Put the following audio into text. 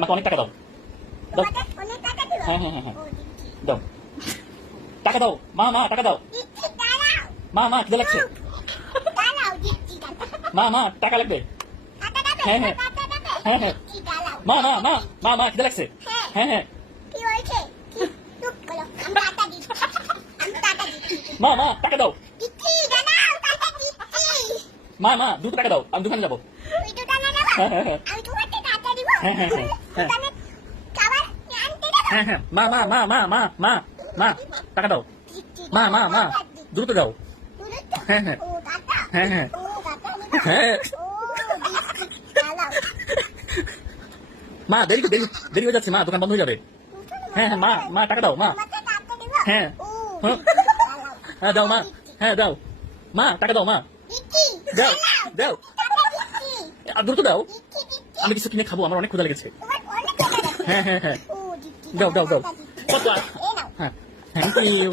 আমাকে অনেক টাকা দাও। দাও। তোমাকে অনেক টাকা দেব। হ্যাঁ হ্যাঁ হ্যাঁ হ্যাঁ ও দিচ্ছি। দাও। টাকা দাও মা, মা টাকা দাও। দিচ্ছি, দাঁড়াও। মা, মা খিদে লাগছে। দাঁড়াও, দিচ্ছি, দাঁড়াও। মা, মা টাকা লাগবে। টাকা দেবে? হ্যাঁ, হ্যাঁ। টাকা দেবে? হ্যাঁ, হ্যাঁ। দিচ্ছি, দাঁড়াও। মা, মা, মা, মা, মা খিদে লাগছে। হ্যাঁ। হ্যাঁ হ্যাঁ কি হয়েছে? কি? চুপ করো। আমি টাকা দিচ্ছি। আমি টাকা দিচ্ছি। মা, মা টাকা দাও। দিচ্ছি, দাঁড়াও, টাকা দিচ্ছি। মা, মা 2 টাকা দাও, আমি দোকানে যাবো। তুই দোকানে যাবা? হ্যাঁ, হ্যাঁ, হ্যাঁ। আমি তোমাকে টাকা দিব। হ্যাঁ, হ্যাঁ, হ্যাঁ, হ্যাঁ। দোকানে খাবার আনতে দেবো? হ্যাঁ হ্যাঁ মা, মা, মা, মা, মা, মা, মা টাকা দাও। দিচ্ছি, মা, মা, মা টাকা দিচ্ছি। দ্রুত দাও। বুঝেছো? হ্যাঁ, হ্যাঁ। ও টাকা? হ্যাঁ, হ্যাঁ। ও টাকা নিবা? হ্যাঁ। ও দিচ্ছি, দাঁড়াও। মা দেরি দেরি হয়ে যাচ্ছে মা, দোকান বন্ধ হয়ে যাবে। হ্যাঁ, হ্যাঁ, মা, মা টাকা দাও, মা। তোমাকে টাকা দিব? হ্যাঁ। ও হ্যাঁ। দিচ্ছি, দাঁড়াও। হ্যাঁ দাও মা, হ্যাঁ দাও। মা টাকা দাও মা। দিচ্ছি, দাও, দাঁড়াও। দাও। টাকা দিচ্ছি। আর দ্রুত দাও। দিচ্ছি, দিচ্ছি। আমি কিছু কিনে খাবো, আমার অনেক ক্ষুধা লেগেছে। তোমার অনেক টাকা লাগবে। হ্যাঁ হ্যাঁ হ্যাঁ ও দিচ্ছি, দাও দাও দাও। টাকা দিচ্ছি। কত? এই নাও। হ্যাঁ থ্যাংক ইউ।